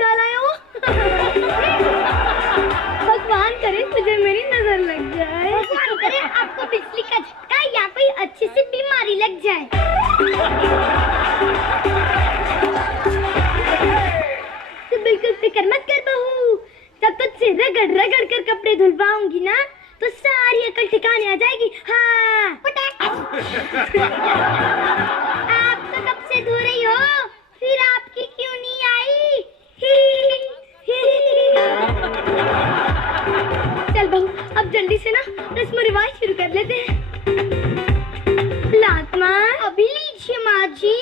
उठा लाए हो। भगवान करे तुझे मेरी नजर लग जाए। भगवान करे आपको बिजली का झटका या कोई अच्छी सी बीमारी लग जाए। तू बिल्कुल फिक्र मत कर बहू, जब तुझसे रगड़ रगड़ कर कपड़े धुलवाऊंगी ना तो सारी अकल ठिकाने आ जाएगी। हाँ आप तो कब से धो रही हो, फिर आपकी क्यों नहीं आई? चल बहू, अब जल्दी से ना रस्म रिवाज शुरू कर लेते हैं। लात मार। अभी लीजिए माँ जी।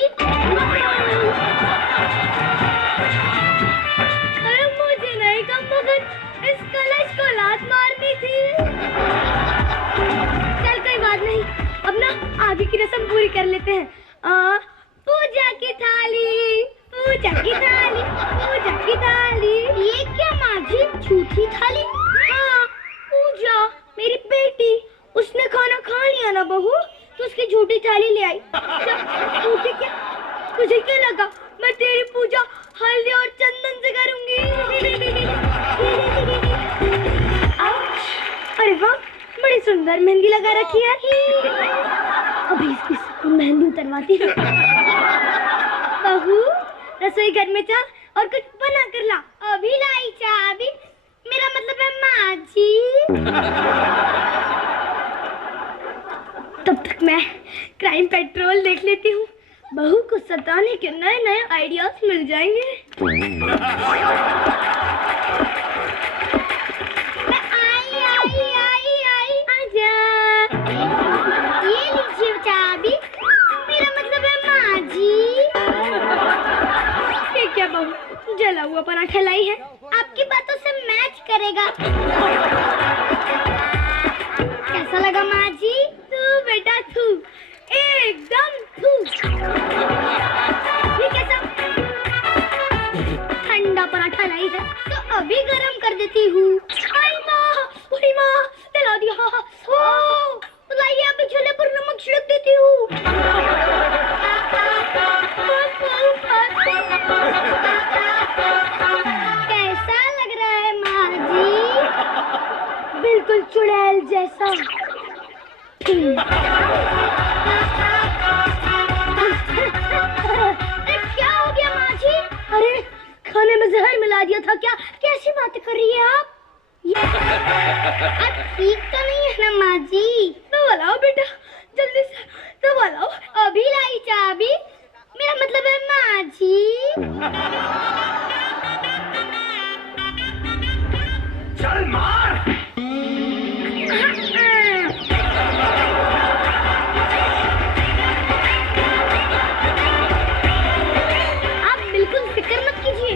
अरे मुझे नहीं कम मगर इस कलश को लात मारनी थी। चल कोई बात नहीं, अब ना आगे की रस्म पूरी कर लेते हैं। पूजा की थाली, पूजा की थाली, पूजा की थाली। ये क्या माँ जी, झूठी थाली? हाँ, पूजा मेरी बेटी, उसने खाना खा लिया ना बहू तो उसकी झूठी थाली ले आई। झूठी क्या? तुझे क्या लगा मैं तेरी पूजा हल्दी और चंदन से करूंगी? अरे वाह, बड़ी सुंदर मेहंदी लगा रखी है। अभी इसकी मेहंदी उतरवाती हूँ। बहू रसोई घर में चल और कुछ बना कर ला। अभी लाई चाबी, मेरा मतलब है माँ जी। तब तक मैं क्राइम पेट्रोल देख लेती हूँ, बहू को सताने के नए नए आइडियाज मिल जाएंगे। आई आजा। ये लीजिए चाबी, मेरा मतलब है माँ जी। ये क्या बहू जला हुआ पराठा लाई है? आपकी बातों से मैच करेगा। कैसा लगा माँ जी? तू बेटा तू, एकदम तू। ये कैसा? ठंडा पराठा लाई है तो अभी गरम कर देती हूँ। वही माँ जला दिया। तो लाइए अभी छोले पर नमक छिड़क देती हूँ। कैसा लग रहा है माँ जी? बिल्कुल चुड़ैल जैसा। क्या हो गया माँ जी? अरे खाने में जहर मिला दिया था क्या? कैसी बातें कर रही है आप? आप ठीक तो नहीं है ना माँ जी? दवा लाओ बेटा, जल्दी से दवा लाओ। अभी लाई चाबी, मेरा मतलब है माँ जी। चल मार। आप बिल्कुल फिक्र मत कीजिए,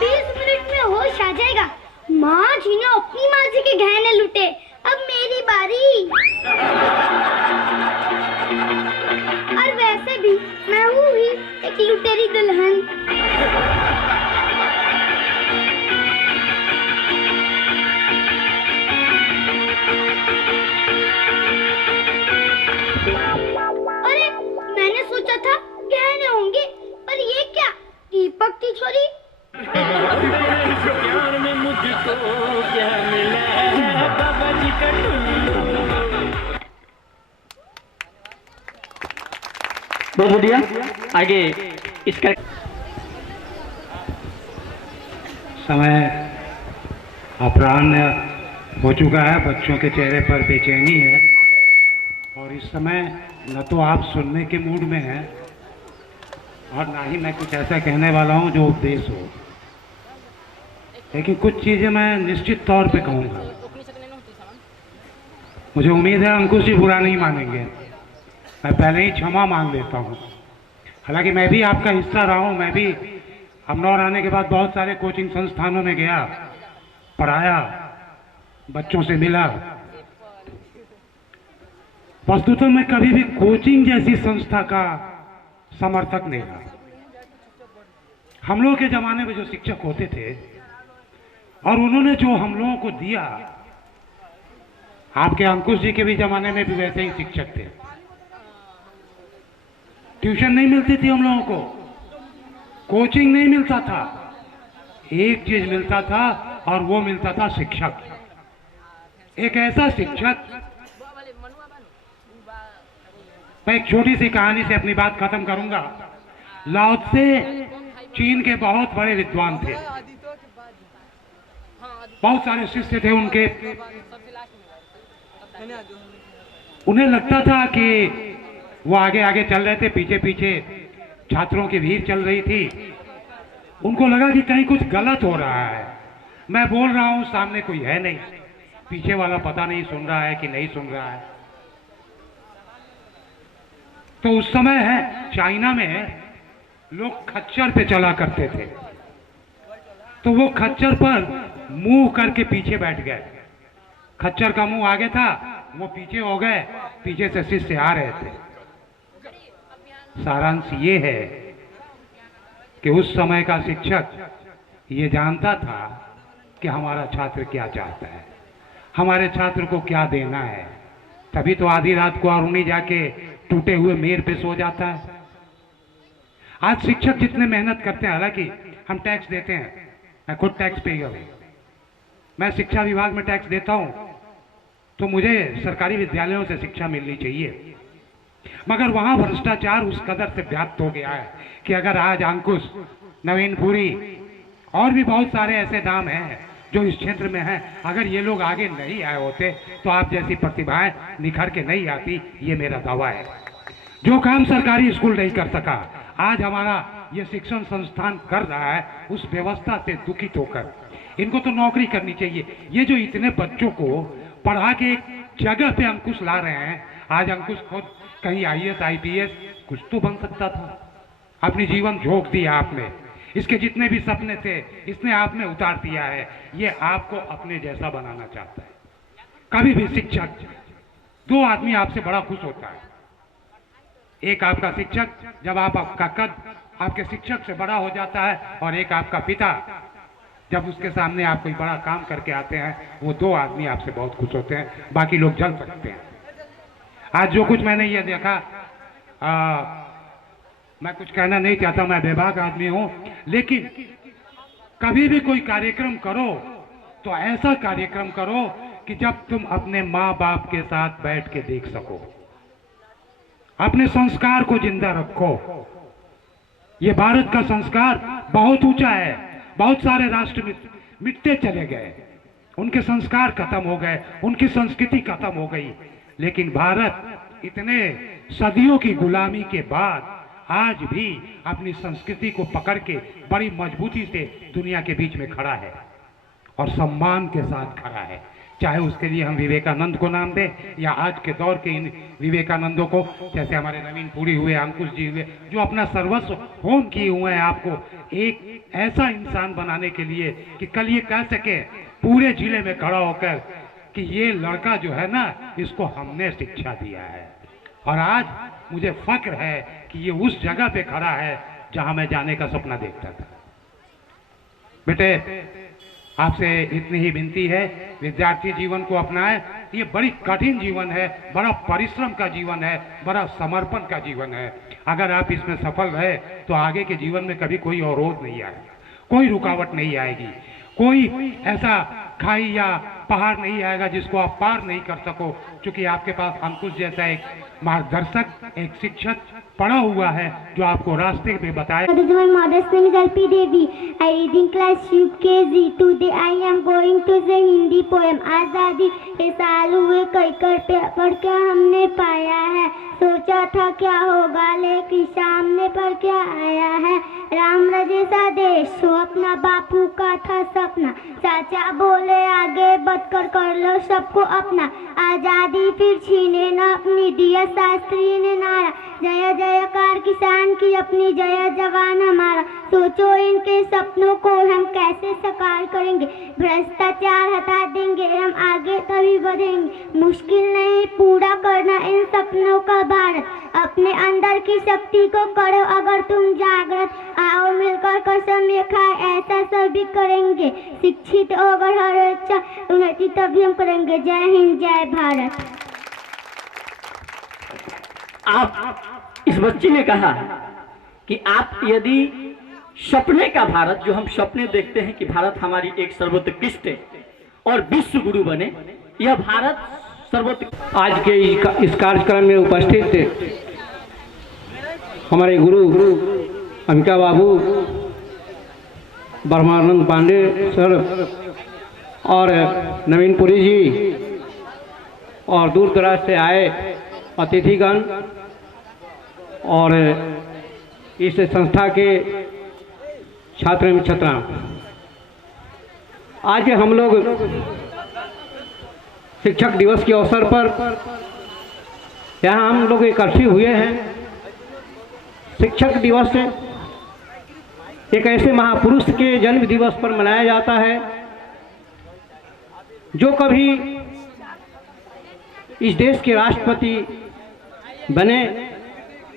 20 मिनट में होश आ जाएगा। माँ जी ने अपनी मर्जी के गहने लूटे, अब मेरी बारी। और वैसे भी मैं हूँ ही एक लुटेरी दुल्हन। अरे मैंने सोचा था गहने होंगे, पर ये क्या, दीपक की छोरी। प्यार में मुझको क्या मिला है बाबा जी का टुल्लू। बहुत बढ़िया, आगे इसका समय अपराह्न हो चुका है, बच्चों के चेहरे पर बेचैनी है और इस समय न तो आप सुनने के मूड में हैं और ना ही मैं कुछ ऐसा कहने वाला हूं जो उपदेश हो, लेकिन कुछ चीज़ें मैं निश्चित तौर पे कहूँगा। मुझे उम्मीद है अंकुश जी बुरा नहीं मानेंगे, मैं पहले ही क्षमा मांग लेता हूँ। हालांकि मैं भी आपका हिस्सा रहा हूँ, मैं भी अमनौर आने के बाद बहुत सारे कोचिंग संस्थानों में गया, पढ़ाया, बच्चों से मिला। वस्तुतः मैं कभी भी कोचिंग जैसी संस्था का समर्थक नहीं रहा। हम लोगों के ज़माने में जो शिक्षक होते थे और उन्होंने जो हम लोगों को दिया, आपके अंकुश जी के भी ज़माने में भी वैसे ही शिक्षक थे। ट्यूशन नहीं मिलती थी हम लोगों को, कोचिंग नहीं मिलता था, एक चीज मिलता था और वो मिलता था शिक्षक। एक ऐसा शिक्षक, मैं एक छोटी सी कहानी से अपनी बात खत्म करूंगा। लाओ त्से चीन के बहुत बड़े विद्वान थे, बहुत सारे शिष्य थे उनके। उन्हें लगता था कि वो आगे आगे चल रहे थे, पीछे पीछे छात्रों की भीड़ चल रही थी। उनको लगा कि कहीं कुछ गलत हो रहा है, मैं बोल रहा हूं सामने कोई है नहीं, पीछे वाला पता नहीं सुन रहा है कि नहीं सुन रहा है। तो उस समय है चाइना में लोग खच्चर पे चला करते थे, तो वो खच्चर पर मुंह करके पीछे बैठ गए। खच्चर का मुंह आगे था, वो पीछे हो गए, पीछे से शिष्य आ रहे थे। सारांश ये है कि उस समय का शिक्षक ये जानता था कि हमारा छात्र क्या चाहता है, हमारे छात्र को क्या देना है। तभी तो आधी रात को अरुणी जाके टूटे हुए मेड़ पे सो जाता है। आज शिक्षक जितने मेहनत करते हैं, हालांकि हम टैक्स देते हैं, मैं खुद टैक्स पेयर हूं, मैं शिक्षा विभाग में टैक्स देता हूं, तो मुझे सरकारी विद्यालयों से शिक्षा मिलनी चाहिए। मगर वहां भ्रष्टाचार उस कदर से व्याप्त हो गया है कि अगर आज अंकुश, नवीनपुरी और भी बहुत सारे ऐसे नाम हैं जो इस क्षेत्र में हैं, अगर ये लोग आगे नहीं आए होते तो आप जैसी प्रतिभाएं निखर के नहीं आती, ये मेरा दावा है। जो काम सरकारी स्कूल नहीं कर सका, आज हमारा ये शिक्षण संस्थान कर रहा है, उस व्यवस्था से दुखित होकर इनको तो नौकरी करनी चाहिए। ये जो इतने बच्चों को पढ़ा के एक जगह पे अंकुश ला रहे हैं, आज अंकुश खुद कहीं IAS IPS कुछ तो बन सकता था, अपनी जीवन झोंक दिया आपने, इसके जितने भी सपने थे इसने आप में उतार दिया है। ये आपको अपने जैसा बनाना चाहता है। कभी भी शिक्षक, दो आदमी आपसे बड़ा खुश होता है, एक आपका शिक्षक जब आपका कद आपके शिक्षक से बड़ा हो जाता है, और एक आपका पिता जब उसके सामने आप कोई बड़ा काम करके आते हैं। वो दो आदमी आपसे बहुत खुश होते हैं, बाकी लोग जल सकते हैं। आज जो कुछ मैंने ये देखा, मैं कुछ कहना नहीं चाहता, मैं बेबाक आदमी हूं, लेकिन कभी भी कोई कार्यक्रम करो तो ऐसा कार्यक्रम करो कि जब तुम अपने माँ बाप के साथ बैठ के देख सको, अपने संस्कार को जिंदा रखो। ये भारत का संस्कार बहुत ऊंचा है, बहुत सारे राष्ट्र मिटते चले गए, उनके संस्कार खत्म हो गए, उनकी संस्कृति खत्म हो गई, लेकिन भारत इतने सदियों की गुलामी के बाद आज भी अपनी संस्कृति को पकड़ के बड़ी मजबूती से दुनिया के बीच में खड़ा है और सम्मान के साथ खड़ा है। चाहे उसके लिए हम विवेकानंद को नाम दें या आज के दौर के इन विवेकानंदों को, जैसे हमारे नवीनपुरी हुए, अंकुश जी हुए, जो अपना सर्वस्व होम किए हुए हैं आपको एक ऐसा इंसान बनाने के लिए कि कल ये कह सके पूरे जिले में खड़ा होकर कि ये लड़का जो है ना, इसको हमने शिक्षा दिया है। और आज मुझे फक्र है कि ये उस जगह पे खड़ा है जहां मैं जाने का सपना देखता था। बेटे, आपसे इतनी ही विनती है, विद्यार्थी जीवन को अपनाएं। ये बड़ी कठिन जीवन है, बड़ा परिश्रम का जीवन है, बड़ा समर्पण का जीवन है। अगर आप इसमें सफल रहे तो आगे के जीवन में कभी कोई अवरोध नहीं आएगा, कोई रुकावट नहीं आएगी, कोई ऐसा खाई या पहाड़ नहीं आएगा जिसको आप पार नहीं कर सको, क्योंकि आपके पास अंकुश जैसा एक मार्गदर्शक, एक शिक्षक पड़ा हुआ है जो आपको रास्ते पे बताए। My mother's name is LP Devi. I read in class UKG. Today I am going to say Hindi poem. आजादी के साल हुए कई कर पे पढ़ के हमने पाया है, सोचा था क्या होगा लेकिन सामने पर क्या आया है। राम जैसा देश हो अपना, बापू का था सपना, चाचा बोले आगे बढ़कर कर लो सबको अपना। आजादी फिर छीने ना अपनी, दिया शास्त्री ने नारा, जय जयकार किसान की अपनी, जय जवान हमारा। सोचो इनके सपनों को हम कैसे साकार करेंगे, भ्रष्टाचार हटा देंगे हम, आगे तभी बढ़ेंगे। मुश्किल नहीं पूरा करना इन सपनों का भारत, अपने अंदर की शक्ति को करो अगर तुम जागृत, आओ मिलकर कसम ये खाए ऐसा सभी करेंगे। शिक्षित अगर हर अच्छा उन्नति तभी हम करेंगे। जय हिंद, जय भारत। आप इस बच्ची ने कहा कि आप यदि सपने का भारत, जो हम सपने देखते हैं कि भारत हमारी एक सर्वोत्कृष्ट और विश्व गुरु बने, यह भारत सर्वोत्कृष्ट। आज के इस कार्यक्रम में उपस्थित हमारे गुरु अंबिका बाबू, ब्रह्मानंद पांडे सर और नवीनपुरी जी और दूर दराज से आए अतिथिगण और इस संस्था के छात्र एवं छात्रा, आज हम लोग शिक्षक दिवस के अवसर पर यहाँ हम लोग इकट्ठे हुए हैं। शिक्षक दिवस एक ऐसे महापुरुष के जन्म दिवस पर मनाया जाता है जो कभी इस देश के राष्ट्रपति बने,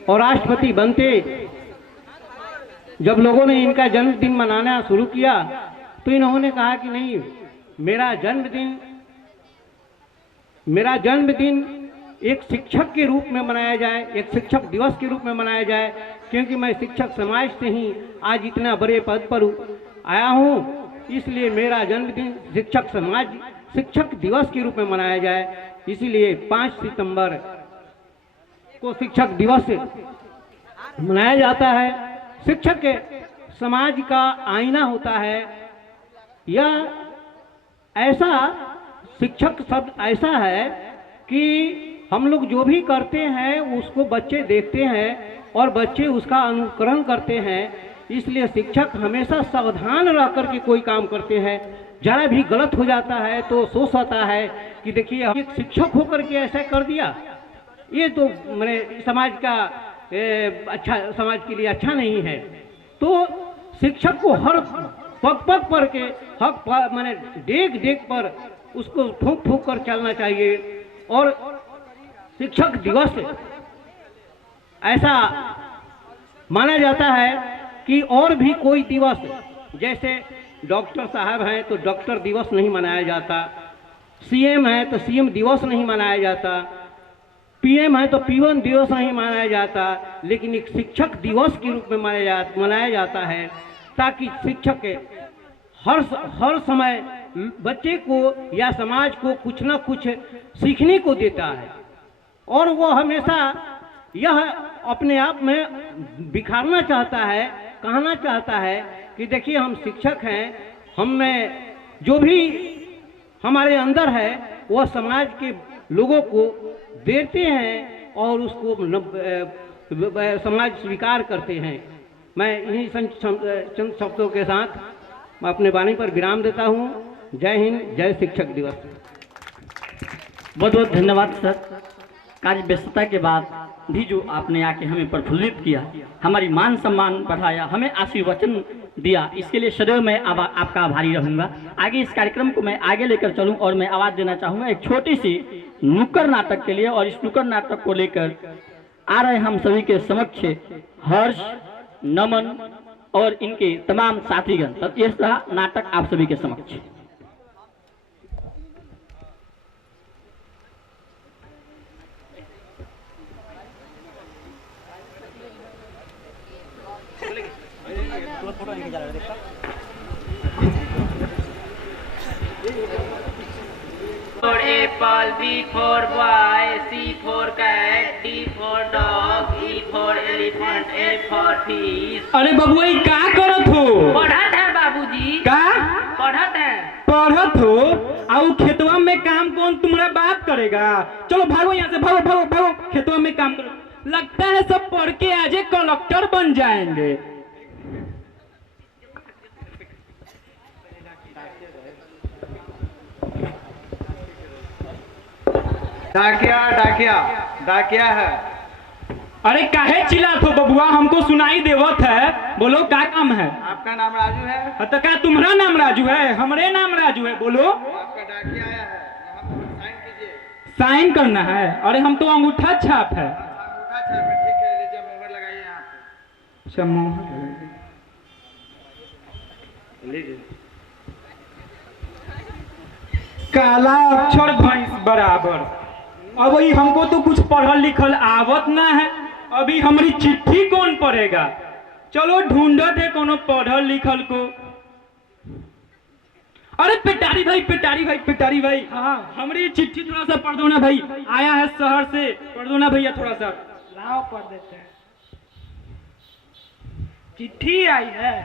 और राष्ट्रपति बनते जब लोगों ने इनका जन्मदिन मनाना शुरू किया तो इन्होंने कहा कि नहीं, मेरा जन्मदिन एक शिक्षक के रूप में मनाया जाए, एक शिक्षक दिवस के रूप में मनाया जाए, क्योंकि मैं शिक्षक समाज से ही आज इतना बड़े पद पर आया हूँ, इसलिए मेरा जन्मदिन शिक्षक दिवस के रूप में मनाया जाए। इसीलिए 5 सितंबर को शिक्षक दिवस मनाया जाता है। शिक्षक समाज का आईना होता है। यह ऐसा शिक्षक शब्द ऐसा है कि हम लोग जो भी करते हैं उसको बच्चे देखते हैं और बच्चे उसका अनुकरण करते हैं। इसलिए शिक्षक हमेशा सावधान रह कर के कोई काम करते हैं। जरा भी गलत हो जाता है तो सोच आता है कि देखिए एक शिक्षक होकर के ऐसा कर दिया, ये तो मैंने समाज का अच्छा, समाज के लिए अच्छा नहीं है। तो शिक्षक को हर पग पग पर के हक मैंने देख देख पर उसको ठोक ठोक कर चलना चाहिए। और शिक्षक दिवस ऐसा माना जाता है कि और भी कोई दिवस, जैसे डॉक्टर साहब हैं तो डॉक्टर दिवस नहीं मनाया जाता, सीएम है तो सीएम दिवस नहीं मनाया जाता, पीएम है तो पीएम दिवस नहीं मनाया जाता, लेकिन एक शिक्षक दिवस के रूप में मनाया जाता है, ताकि शिक्षक हर समय बच्चे को या समाज को कुछ न कुछ सीखने को देता है। और वो हमेशा यह अपने आप में बिखारना चाहता है, कहना चाहता है कि देखिए हम शिक्षक हैं, हम में जो भी हमारे अंदर है वह समाज के लोगों को देते हैं और उसको समाज स्वीकार करते हैं। मैं इन्हीं चंद शब्दों के साथ मैं अपने वाणी पर विराम देता हूँ। जय हिंद, जय शिक्षक दिवस। बहुत बहुत धन्यवाद सर। कार्य व्यस्तता के बाद भी जो आपने आके हमें प्रफुल्लित किया, हमारी मान सम्मान बढ़ाया, हमें आशीर्वचन दिया, इसके लिए सदैव मैं आपका आभारी रहूंगा। आगे इस कार्यक्रम को मैं आगे लेकर चलूं और मैं आवाज़ देना चाहूँगा एक छोटी सी नुक्कड़ नाटक के लिए। और इस नुक्कड़ नाटक को लेकर आ रहे हम सभी के समक्ष हर्ष, नमन और इनके तमाम साथीगण। तब यह रहा नाटक आप सभी के समक्ष। For apple, B for boy, C for cat, D for dog, E for elephant, F for fish। अरे बबुआ ये का करत हो? पढ़त है बाबूजी। का पढ़त है। पढ़त हो? आउ खेतवा में काम कौन तुम्हारा बाप करेगा? चलो भागो यहाँ से, भागो भागो भागो, खेतवा में काम करो। लगता है सब पढ़ के आज कलेक्टर बन जाएंगे। डाकिया डाकिया डाकिया है। अरे काहे चिल्लात हो बबुआ, हमको सुनाई देवत है, बोलो क्या काम है? आपका नाम राजू है? तो क्या तुम्हारा नाम राजू है? हमरे नाम राजू है, बोलो। आपका डाकिया आया है, यहाँ पर साइन कीजिए। साइन करना है? अरे हम तो अंगूठा छाप है। अंगूठा छाप है, ठीक है, लीजिए मोहर लगाइए यहाँ पे। अच्छा मोहर लीजिए। काला अक्षर भैंस बराबर। अब वही हमको तो कुछ पढ़ल लिखल आवत ना है, अभी हमारी चिट्ठी कौन पढ़ेगा? चलो ढूंढत है कोनो पढ़ल लिखल को। अरे पिटारी भाई हाँ हमारी चिट्ठी थोड़ा सा पढ़ दो ना भाई, आया है शहर से, पढ़ दो ना भैया थोड़ा सा। लाओ पढ़ देते हैं। चिट्ठी आई है,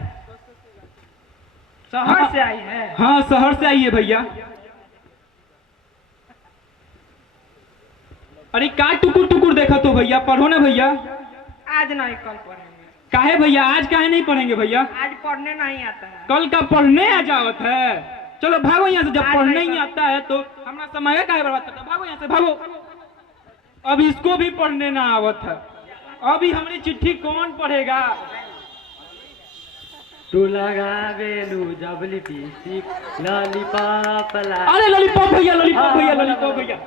शहर से आई है। हाँ शहर से आई है भैया। अरे का टुकुर टुकुर देखा तो भैया, पढ़ो ना भैया। आज नहीं कल पढ़ेंगे। काहे भैया, आज काहे नहीं पढ़ेंगे भैया? आज पढ़ने नहीं आता है। कल का पढ़ने आ जावत है। चलो भागो यहाँ से, जब पढ़ने ही आता है तो हमारा समय काहे बर्बाद करता है? भागो यहाँ से भागो। अब इसको भी पढ़ने ना आवत है, अभी हमारी चिट्ठी कौन पढ़ेगा? तू लगा बेलू जब लिपस्टिक लॉलीपॉप अरे लॉलीपॉप भैया,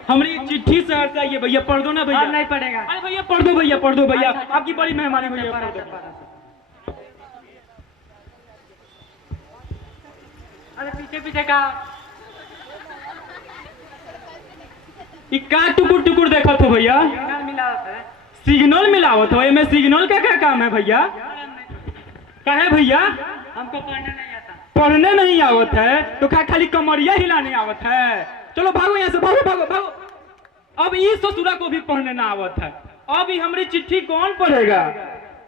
हमारी चिट्ठी शहर से आई है भैया, पढ़ दो ना भैया। नहीं पढ़ेगा। अरे भैया पढ़ दो भैया, आपकी बड़ी मेहरबानी भैया, पढ़ दो। अरे पीछे का टुकुर टुकुर देखा तो भैया, मिलावट है। सिग्नल मिलावत हो। में सिग्नल का क्या काम है भैया? कहे भैया हमको पढ़ने नहीं आता। पढ़ने नहीं आवत है तो क्या खाली कमरिया हिलाने आवत है? चलो भागो यहाँ से, भागो। अब इस ससुरा को भी पढ़ने ना आवत है, अभी हमारी चिट्ठी कौन पढ़ेगा?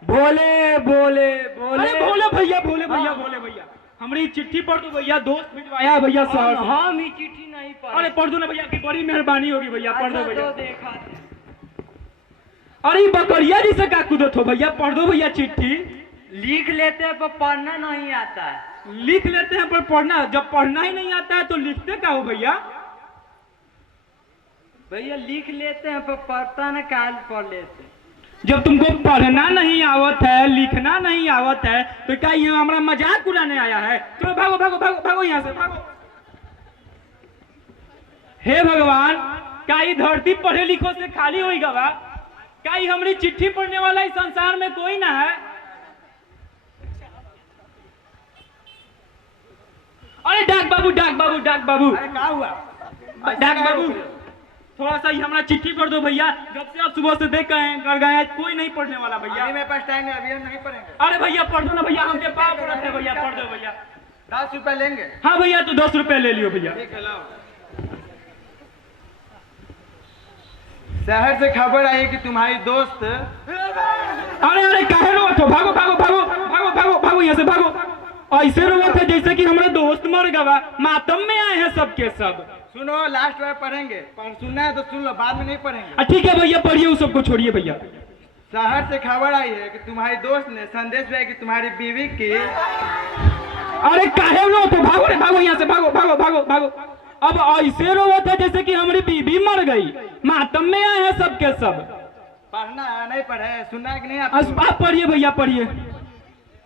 भोले भैया, हमारी चिट्ठी पढ़ दो भैया, दोस्त भिजवाया है भैया शहर से। हम ही चिट्ठी नहीं पढ़े। अरे पढ़ दो ना भैया, की बड़ी मेहरबानी होगी भैया, पढ़ दो भैया। देखा अरे बकरिया जी से क्या कूदत हो भैया, पढ़ दो भैया चिट्ठी। लिख लेते हैं पर पढ़ना नहीं आता है। लिख लेते हैं पर पढ़ना, जब पढ़ना ही नहीं आता है तो लिखते क्या हो भैया? भैया लिख लेते हैं पर पढ़ता न काल पढ़ लेते। जब तुमको पढ़ना नहीं आवत है, लिखना नहीं आवत है तो क्या ये हमारा मजाक उड़ाने आया है? चलो भागो यहाँ से, भागो। हे भगवान, क्या ये धरती पढ़े लिखो से खाली हुई गवा? क्या ये हमारी चिट्ठी पढ़ने वाला इस संसार में कोई ना है? अरे डाक बाबू, अरे क्या हुआ? डाक बाबू, थोड़ा सा ही हमारा चिट्ठी पढ़ दो भैया। जब से आप सुबह से देख कर गए कोई नहीं पढ़ने वाला भैया। अभी मेरे पास टाइम है, अभी हम नहीं पढ़ेंगे। अरे भैया पढ़ दो ना भैया, हमके पाँव पड़ते हैं भैया, पढ़ दो भैया। 10 रुपए लेंगे? हाँ भैया, तो 10 रुपए ले लियो भैया। ठीक है, लाओ। शहर से खबर आई कि तुम्हारी दोस्त। अरे काहे रो तो भागो यहाँ से, भागो। ऐसे रो थे जैसे कि हमारा दोस्त मर गवा, मातम में आए हैं सबके सब। सुनो, लास्ट बार पढ़ेंगे, पर सुनना है तो सुन लो, बाद में नहीं पढ़ेंगे। ठीक है भैया, पढ़िए, उस सबको छोड़िए भैया। शहर से खबर आई है कि तुम्हारी दोस्त ने संदेश भेजा कि तुम्हारी बीवी की। अरे काहे रो तो भागो यहाँ से, भागो। अब ऐसे रो था जैसे कि हमारी बीवी मर गई, मातम में आए हैं सबके सब। पढ़ना है, नहीं पढ़े? सुनना है कि नहीं? आप पढ़िए भैया, पढ़िए।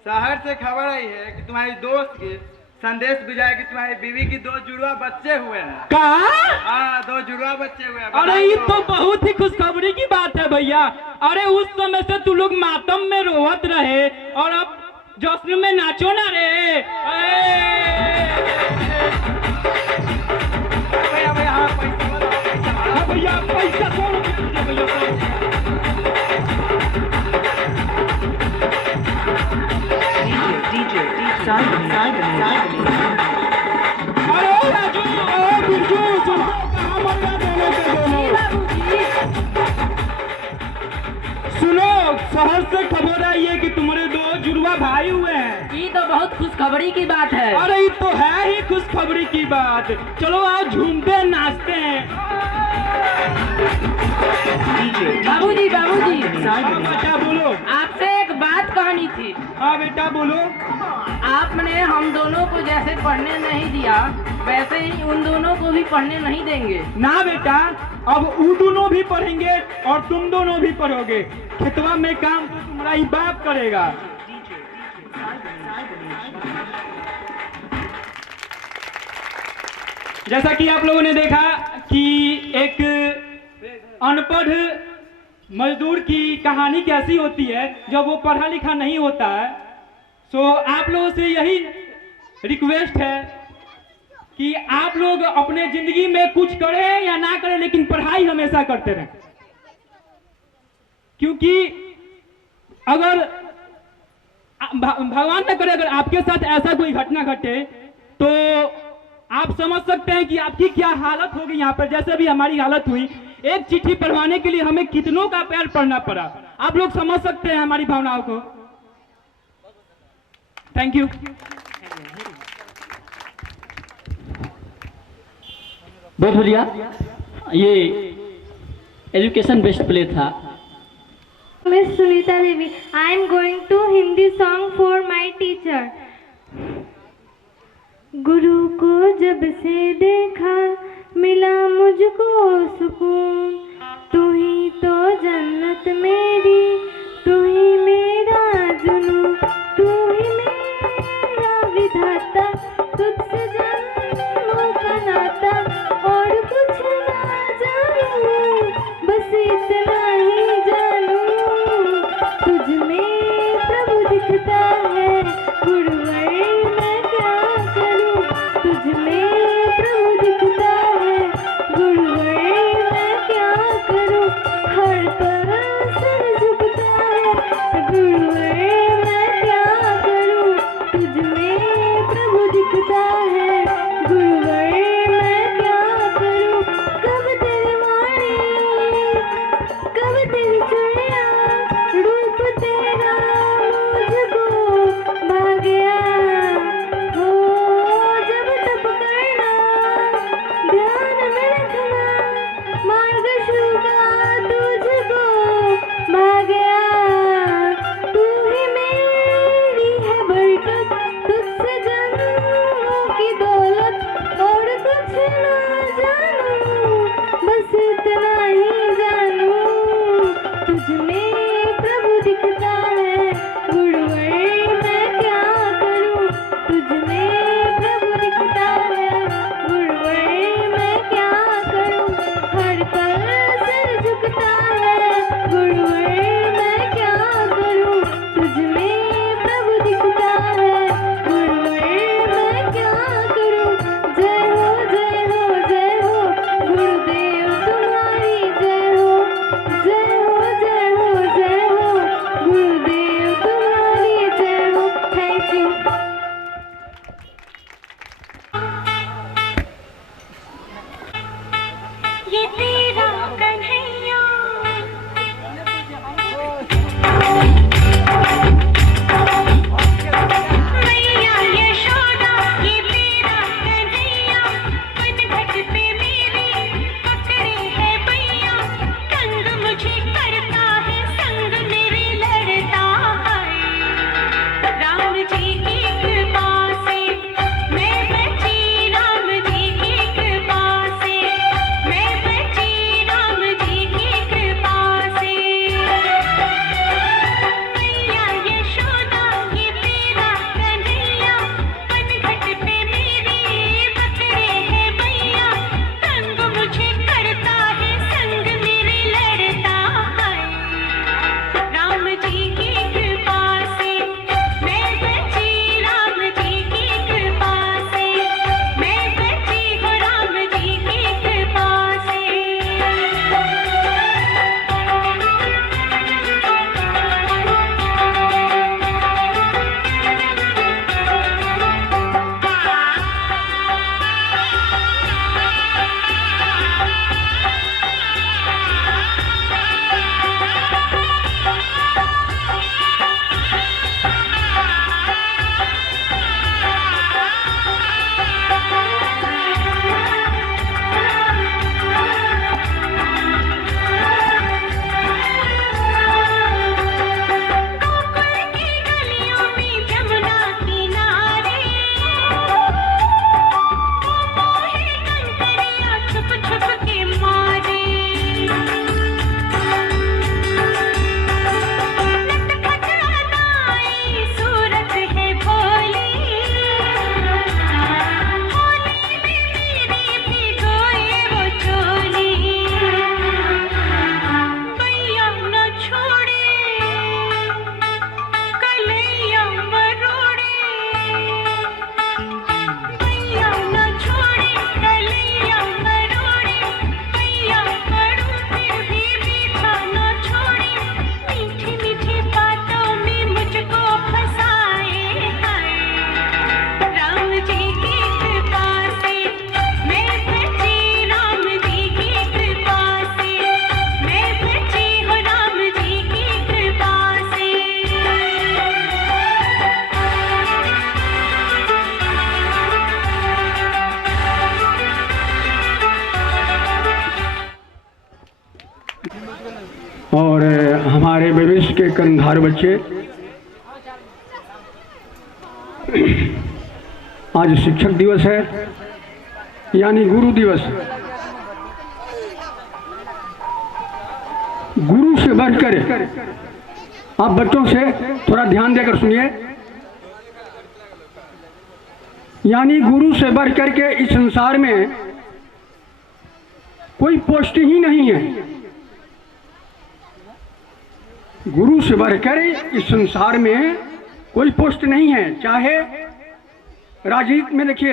शहर से खबर आई है कि तुम्हारी दोस्त की संदेश भेजा है कि तुम्हारी बीवी की 2 जुड़वा बच्चे हुए हैं। का? हाँ, 2 जुड़वा बच्चे हुए हैं। अरे ये तो बहुत ही खुशखबरी की बात है भैया। अरे उस समय से तू लोग मातम में रोवत रहे और अब जश्न में नाचो ना रे। भैया पैसा 100 रुपया भैया। अरे राजू, बिरजू, कहाँ मर गया दोनों के दोनों? सुनो, शहर से खबर आई है कि तुम्हारे 2 जुड़वा भाई हुए हैं। ये तो बहुत खुशखबरी की बात है। अरे ये तो है ही खुशखबरी की बात। चलो आज झूमते हैं, नाचते हैं। बाबूजी हाँ बेटा बोलो। आपसे एक बात कहनी थी। हाँ बेटा बोलो। आपने हम दोनों को जैसे पढ़ने नहीं दिया वैसे ही उन दोनों को भी पढ़ने नहीं देंगे। ना बेटा, अब वो दोनों भी पढ़ेंगे और तुम दोनों भी पढ़ोगे। खेतवा में काम तो तुम्हारा ही बाप करेगा। जैसा कि आप लोगों ने देखा कि एक अनपढ़ मजदूर की कहानी कैसी होती है जब वो पढ़ा लिखा नहीं होता है। सो आप लोगों से यही रिक्वेस्ट है कि आप लोग अपने जिंदगी में कुछ करें या ना करें, लेकिन पढ़ाई हमेशा करते रहें। क्योंकि अगर भगवान न करे अगर आपके साथ ऐसा कोई घटना घटे तो आप समझ सकते हैं कि आपकी क्या हालत होगी यहाँ पर, जैसे भी हमारी हालत हुई। एक चिट्ठी पढ़वाने के लिए हमें कितनों का पैर पढ़ना पड़ा, आप लोग समझ सकते हैं हमारी भावनाओं को। Thank you. बहुत बढ़िया, ये एजुकेशन बेस्ड प्ले था। Miss Sunita Devi, I am going to Hindi song for my teacher. गुरु को जब से देखा मिला मुझको सुकून, तू ही तो जन्नत मेरी, तू ही मेरा जुनून, तू ही मेरा विधाता, तुझसे जन्मों का नाता, और कुछ ना जानूं, बस इतना ही जानूं, तुझ में प्रभु दिखता है, गुरुवर मैं क्या करूं, तुझ में प्रभु दिखता है, गुरुवर मैं क्या करूं, हर तरफ सर झुकता है, गुरुवर मैं क्या करूं, तुझ में प्रभु दिखता है, गुरुवर मैं क्या करूं, कब तेरी वाणी, कब तेरी चुड़िया, रूप तेरा मुझको भा गया, हो जब तप करना, ध्यान में रखना, मार्ग शुगा तुझको भा गया, तू ही मेरी है बरकत, तुझसे जन्मों की दौलत, और हमारे भविष्य के कर्णधार बच्चे, आज शिक्षक दिवस है, यानी गुरु दिवस। गुरु से बढ़कर, आप बच्चों से थोड़ा ध्यान देकर सुनिए, यानी गुरु से बढ़कर के इस संसार में कोई पोस्ट ही नहीं है। गुरु से बढ़कर इस संसार में कोई पोस्ट नहीं है। चाहे राजनीति में देखिए,